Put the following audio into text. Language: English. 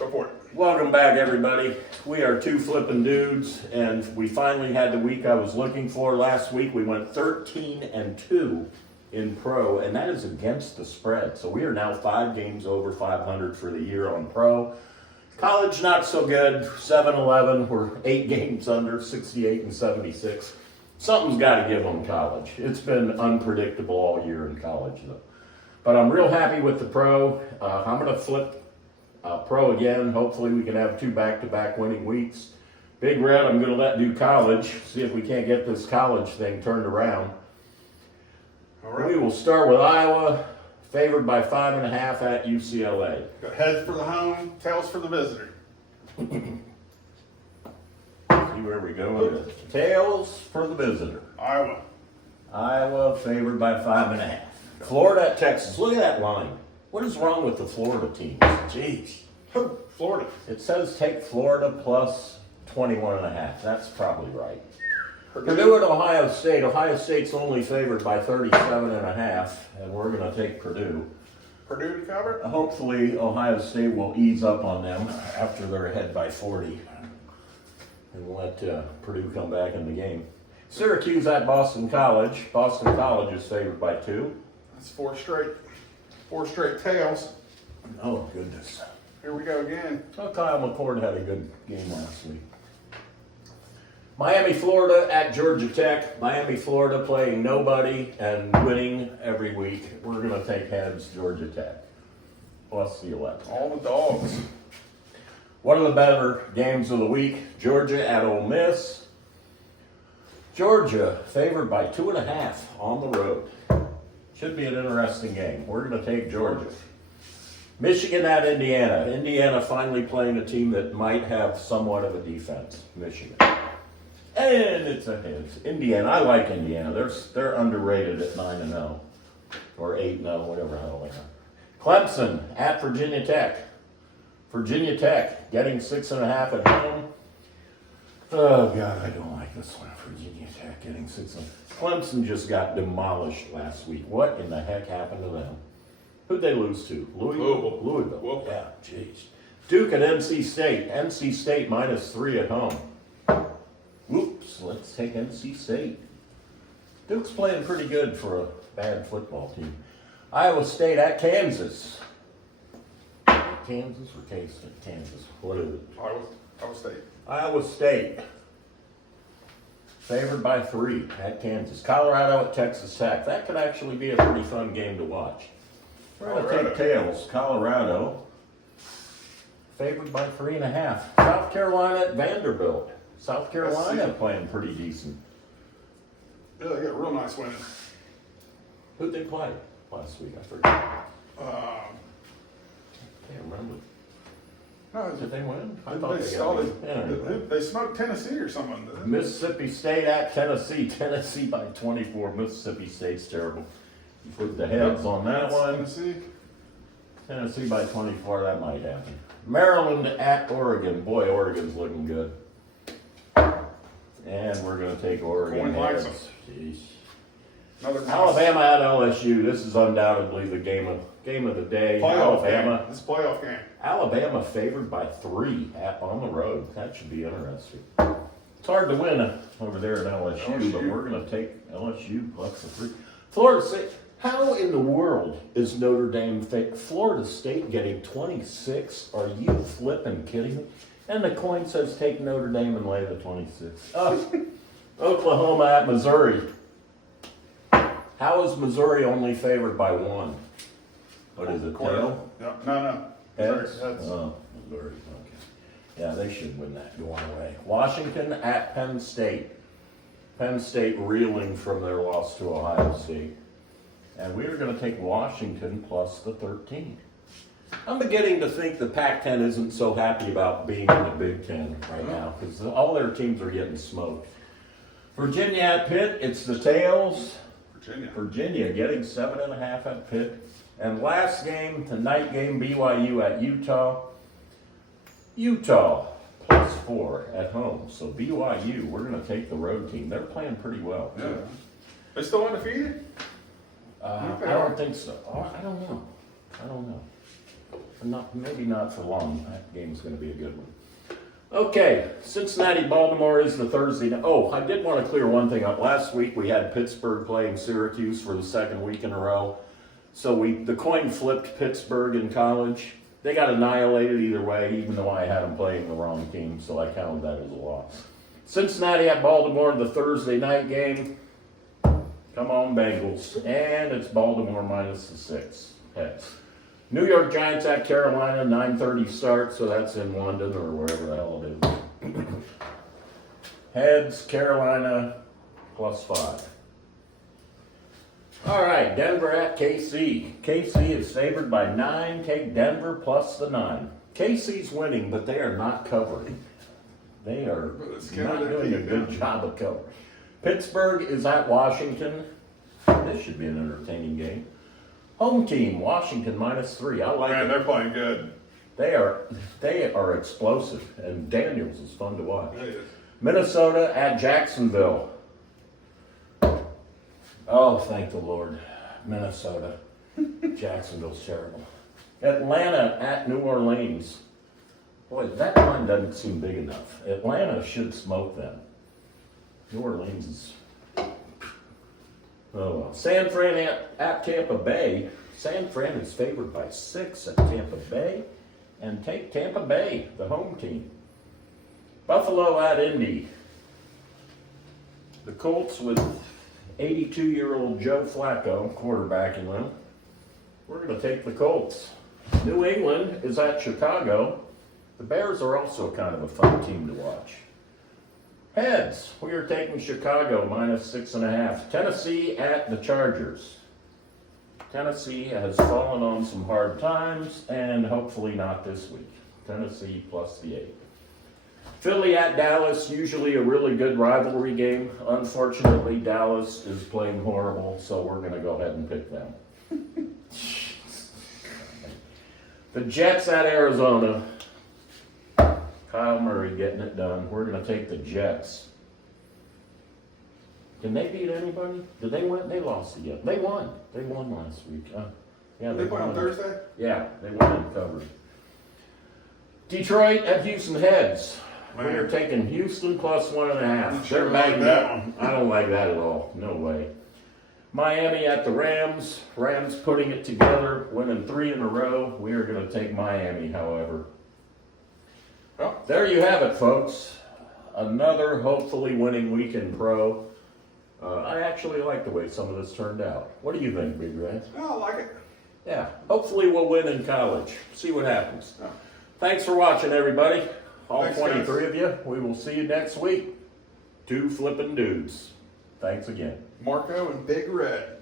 Go for it. Welcome back, everybody. We are two flipping dudes, and we finally had the week I was looking for. Last week we went 13-2 in pro, and that is against the spread. So we are now 5 games over 500 for the year on pro. College not so good. 7-11. We're 8 games under 68 and 76. Something's got to give on college. It's been unpredictable all year in college, though. But I'm real happy with the pro. I'm going to flip pro again. Hopefully we can have 2 back-to-back winning weeks. Big Red, I'm going to let do college. See if we can't get this college thing turned around. All right. We will start with Iowa, favored by 5.5 at UCLA. Got heads for the home, tails for the visitor. See where we go with it. Tails for the visitor. Iowa. Iowa favored by 5.5. Florida at Texas. Look at that line. What is wrong with the Florida teams? Jeez. Florida. It says take Florida plus 21.5. That's probably right. Purdue at Ohio State. Ohio State's only favored by 37.5, and we're going to take Purdue. Purdue to cover. Hopefully Ohio State will ease up on them after they're ahead by 40 and let Purdue come back in the game. Syracuse at Boston College. Boston College is favored by 2. That's 4 straight tails. Oh, goodness. Here we go again. Well, Kyle McCord had a good game last week. Miami, Florida at Georgia Tech. Miami, Florida playing nobody and winning every week. We're going to take heads, Georgia Tech. Plus the 11. All the dogs. One of the better games of the week, Georgia at Ole Miss. Georgia favored by 2.5 on the road. Should be an interesting game. We're going to take Georgia. Michigan at Indiana. Indiana finally playing a team that might have somewhat of a defense. Michigan. And it's a heads. Indiana. I like Indiana. They're underrated at 9-0. Or 8-0, whatever the hell they are. Clemson at Virginia Tech. Virginia Tech getting 6.5 at home. Oh, God, I don't like this one. Virginia Tech getting 6.5. Clemson just got demolished last week. What in the heck happened to them? Who'd they lose to? Louisville. Louisville. Yeah, jeez. Duke at NC State. NC State -3 at home. Oops, let's take NC State. Duke's playing pretty good for a bad football team. Iowa State at Kansas. Kansas or K-State? Kansas. What is it? Iowa State. Iowa State. Favored by 3 at Kansas. Colorado at Texas Tech. That could actually be a pretty fun game to watch. We're going to take tails. Colorado. Favored by 3.5. South Carolina at Vanderbilt. South Carolina playing pretty decent. Yeah, they got a real nice win. Who'd they play last week? I forgot. Can't remember. No, Did they win? I they thought they got they smoked Tennessee or something. Mississippi State at Tennessee. Tennessee by 24. Mississippi State's terrible. You put the heads on that one. Tennessee by 24. That might happen. Maryland at Oregon. Boy, Oregon's looking good. And we're going to take Oregon. Coin likes them. Jeez. Alabama. Alabama at LSU. This is undoubtedly the game of the day. Alabama. This playoff game. Alabama favored by 3 on the road. That should be interesting. It's hard to win over there at LSU, but we're going to take LSU plus the 3. Florida State. How in the world is Notre Dame Florida State getting 26? Are you flipping kidding me? And the coin says take Notre Dame and lay the 26. Oklahoma at Missouri. How is Missouri only favored by 1? What is it, tail? No. Heads? Heads. Oh, Missouri, okay. Yeah, they should win that going away. Washington at Penn State. Penn State reeling from their loss to Ohio State. And we're going to take Washington plus the 13. I'm beginning to think the Pac-10 isn't so happy about being in the Big Ten right now because all their teams are getting smoked. Virginia at Pitt, it's the tails. Virginia getting 7.5 at Pitt. And last game, the night game, BYU at Utah. Utah plus 4 at home. So BYU, we're going to take the road team. They're playing pretty well. Yeah. They still undefeated? I don't think so. I don't know. Maybe not for long. That game's going to be a good one. Okay, Cincinnati, Baltimore is the Thursday night. Oh, I did want to clear one thing up. Last week we had Pittsburgh playing Syracuse for the second week in a row. So the coin flipped Pittsburgh in college. They got annihilated either way, even though I had them playing the wrong team, so I counted that as a loss. Cincinnati at Baltimore, the Thursday night game. Come on, Bengals. And it's Baltimore minus the 6. Heads. New York Giants at Carolina, 9:30 start, so that's in London or wherever the hell it is. Heads, Carolina, +5. All right, Denver at KC. KC is favored by 9. Take Denver plus the 9. KC's winning, but they are not covering. They are not doing a good job of covering. Pittsburgh is at Washington. This should be an entertaining game. Home team, Washington -3. I like Man, it. they're playing good. They are explosive, and Daniels is fun to watch. It is. Minnesota at Jacksonville. Oh, thank the Lord. Minnesota. Jacksonville's terrible. Atlanta at New Orleans. Boy, that line doesn't seem big enough. Atlanta should smoke them. New Orleans is... Oh, well. San Fran at Tampa Bay. San Fran is favored by 6 at Tampa Bay. And take Tampa Bay, the home team. Buffalo at Indy. The Colts with 82-year-old Joe Flacco quarterbacking them. We're going to take the Colts. New England is at Chicago. The Bears are also kind of a fun team to watch. Heads, we are taking Chicago -6.5. Tennessee at the Chargers. Tennessee has fallen on some hard times, and hopefully not this week. Tennessee plus the 8. Philly at Dallas, usually a really good rivalry game. Unfortunately, Dallas is playing horrible, so we're going to go ahead and pick them. The Jets at Arizona. Kyle Murray getting it done. We're going to take the Jets. Can they beat anybody? Did they win? They lost again. They won. They won last week. Yeah, They play on Thursday? Yeah, they won and covered. Detroit at Houston Heads. Man. We are taking Houston plus 1.5. Sure They're like banged that up. one. I don't like that at all. No way. Miami at the Rams. Rams putting it together, winning 3 in a row. We are going to take Miami, however. Well, There you have it, folks. Another hopefully winning week in pro. I actually like the way some of this turned out. What do you think, Big Red? I like it. Yeah, hopefully we'll win in college. See what happens. Yeah. Thanks for watching, everybody. All Thanks, 23 guys. of you. We will see you next week. 2 flippin' dudes. Thanks again. Marco and Big Red.